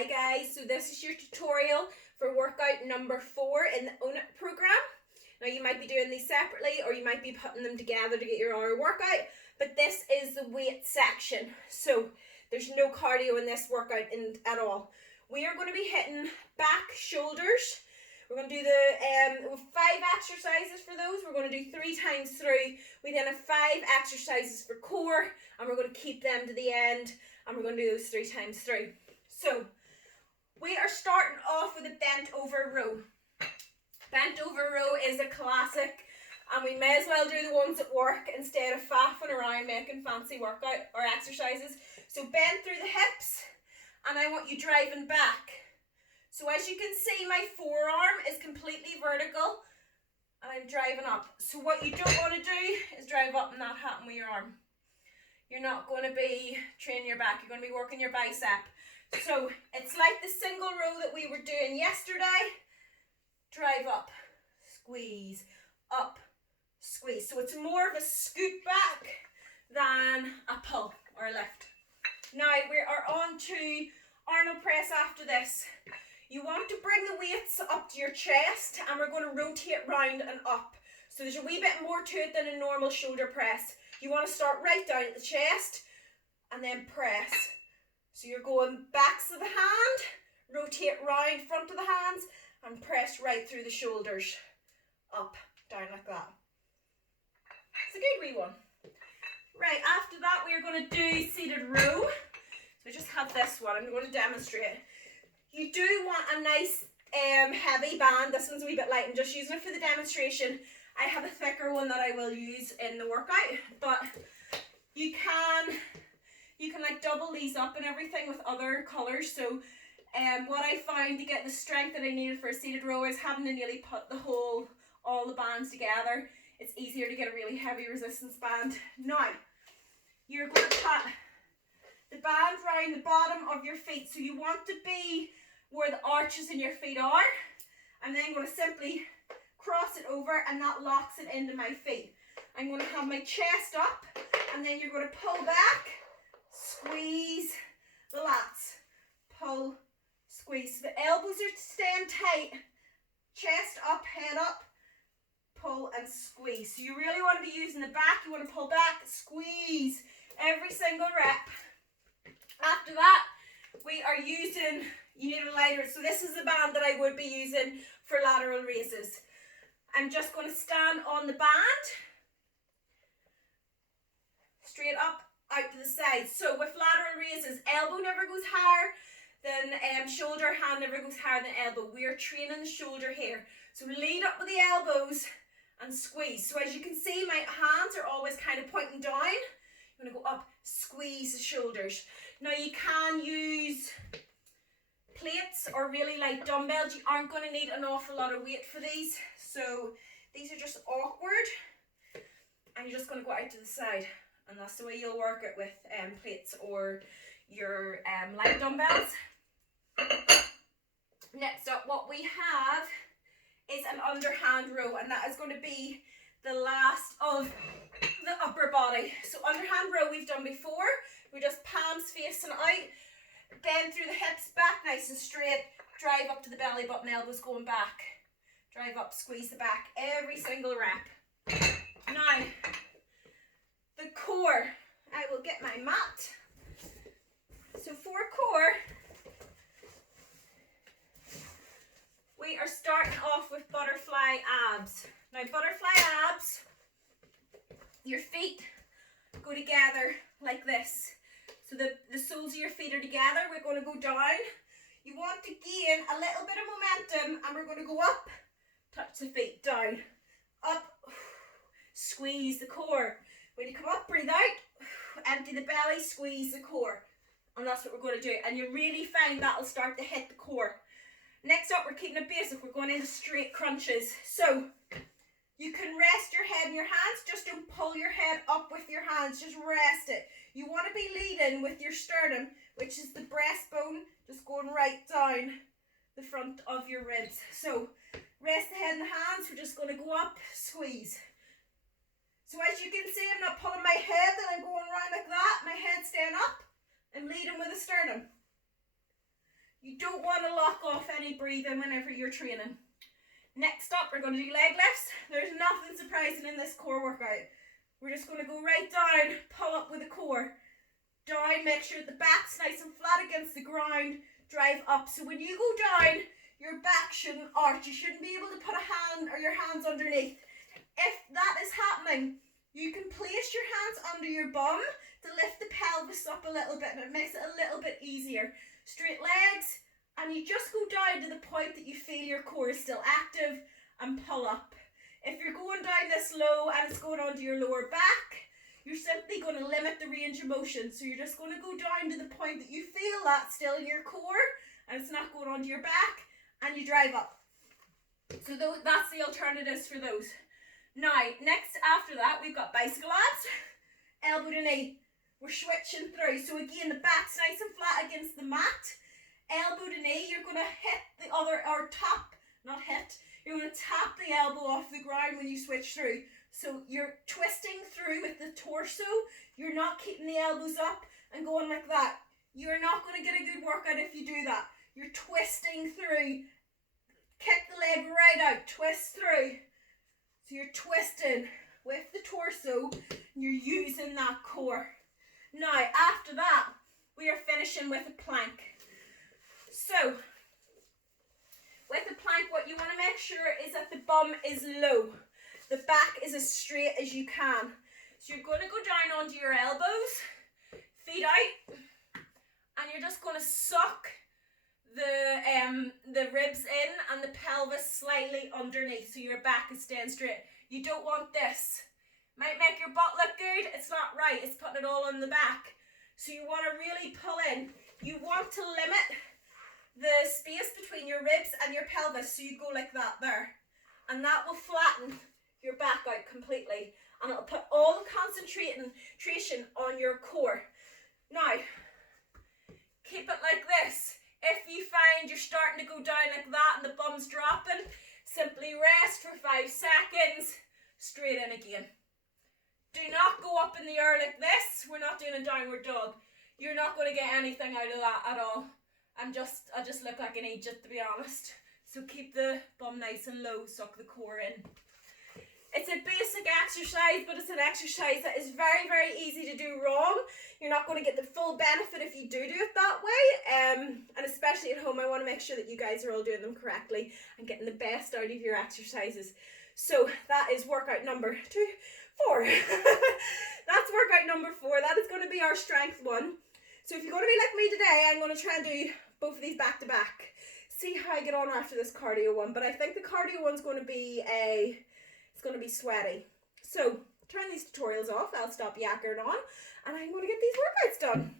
Hi guys, so this is your tutorial for workout number 4 in the Own It program. Now you might be doing these separately or you might be putting them together to get your hour workout, but this is the weight section. So there's no cardio in this workout at all. We are going to be hitting back, shoulders. We're going to do the 5 exercises for those. We're going to do 3 times through. We then have 5 exercises for core, and we're going to keep them to the end, and we're going to do those 3 times through. So we are starting off with a bent over row. Bent over row is a classic, and we may as well do the ones at work instead of faffing around making fancy workout or exercises. So bend through the hips, and I want you driving back. So as you can see, my forearm is completely vertical and I'm driving up. So what you don't want to do is drive up and that happen with your arm. You're not going to be training your back, you're going to be working your bicep. So it's like the single row that we were doing yesterday. Drive up, squeeze, up, squeeze. So it's more of a scoot back than a pull or a lift. Now we are on to Arnold press after this. You want to bring the weights up to your chest and we're going to rotate round and up. So there's a wee bit more to it than a normal shoulder press. You want to start right down at the chest and then press. So you're going backs of the hand, rotate round front of the hands and press right through the shoulders. Up, down like that. It's a good wee one. Right, after that we are going to do seated row. So I just have this one, I'm going to demonstrate. You do want a nice heavy band. This one's a wee bit light. I'm just using it for the demonstration. I have a thicker one that I will use in the workout, but you can like double these up and everything with other colours. So what I found to get the strength that I needed for a seated row is having to nearly put all the bands together. It's easier to get a really heavy resistance band. Now, you're going to put the band around the bottom of your feet. So you want to be where the arches in your feet are. I'm then going to simply cross it over and that locks it into my feet. I'm going to have my chest up and then you're going to pull back, squeeze the lats, pull, squeeze. So the elbows are staying tight, chest up, head up, pull and squeeze. So you really want to be using the back. You want to pull back, squeeze every single rep. After that, we are using, you need a lighter, so this is the band that I would be using for lateral raises. I'm just going to stand on the band, straight up, out to the side. So with lateral raises, elbow never goes higher than shoulder, hand never goes higher than elbow. We're training the shoulder here. So lead up with the elbows and squeeze. So as you can see, my hands are always kind of pointing down. I'm going to go up, squeeze the shoulders. Now you can use plates or really light dumbbells. You aren't going to need an awful lot of weight for these. So these are just awkward. And you're just going to go out to the side. And that's the way you'll work it with plates or your light dumbbells. Next up, what we have is an underhand row. And that is going to be the last of the upper body. So underhand row we've done before. We're just palms facing out, bend through the hips, back nice and straight, drive up to the belly button, elbows going back, drive up, squeeze the back, every single rep. Now, the core, I will get my mat. So for core, we are starting off with butterfly abs. Now butterfly abs, your feet go together like this. So the soles of your feet are together. We're going to go down. You want to gain a little bit of momentum and we're going to go up, touch the feet, down, up, squeeze the core. When you come up, breathe out, empty the belly, squeeze the core. And that's what we're going to do. And you really find that'll start to hit the core. Next up, we're keeping it basic. We're going into straight crunches. So you can rest your head in your hands. Just don't pull your head up with your hands. Just rest it. You want to be leading with your sternum, which is the breastbone, just going right down the front of your ribs. So rest the head in the hands. We're just going to go up, squeeze. So as you can see, I'm not pulling my head, then I'm going around like that. My head staying up. I'm leading with the sternum. You don't want to lock off any breathing whenever you're training. Next up, we're going to do leg lifts. There's nothing surprising in this core workout. We're just going to go right down, pull up with the core. Down, make sure the back's nice and flat against the ground. Drive up. So when you go down, your back shouldn't arch. You shouldn't be able to put a hand or your hands underneath. If that is happening, you can place your hands under your bum to lift the pelvis up a little bit, and it makes it a little bit easier. Straight legs, and you just go down to the point that you feel your core is still active, and pull up. If you're going down this low and it's going onto your lower back, you're simply going to limit the range of motion. So you're just going to go down to the point that you feel that still in your core and it's not going onto your back, and you drive up. So that's the alternatives for those. Now, next after that, we've got bicycle abs, elbow to knee. We're switching through. So again, the back's nice and flat against the mat. Elbow to knee, you're going to hit the other, or tap, not hit, you're going to tap the elbow off the ground when you switch through. So you're twisting through with the torso. You're not keeping the elbows up and going like that. You're not going to get a good workout if you do that. You're twisting through. Kick the leg right out. Twist through. So you're twisting with the torso. And you're using that core. Now, after that, we are finishing with a plank. So, with the plank, what you want to make sure is that the bum is low. The back is as straight as you can. So you're going to go down onto your elbows, feet out, and you're just going to suck the ribs in and the pelvis slightly underneath, so your back is staying straight. You don't want this. Might make your butt look good. It's not right. It's putting it all on the back. So you want to really pull in. You want to limit the space between your ribs and your pelvis, so you go like that there, and that will flatten your back out completely, and it'll put all the concentration on your core. Now, keep it like this. If you find you're starting to go down like that and the bum's dropping, simply rest for 5 seconds, straight in again. Do not go up in the air like this. We're not doing a downward dog. You're not going to get anything out of that at all. I just look like an idiot, to be honest. So keep the bum nice and low, suck the core in. It's a basic exercise, but it's an exercise that is very, very easy to do wrong. You're not going to get the full benefit if you do it that way. And especially at home, I want to make sure that you guys are all doing them correctly and getting the best out of your exercises. So that is workout number 4. That's workout number 4. That is going to be our strength one. So if you're going to be like me today, I'm going to try and do both of these back to back. See how I get on after this cardio one. But I think the cardio one's going to be it's going to be sweaty. So turn these tutorials off. I'll stop yackering on, and I'm going to get these workouts done.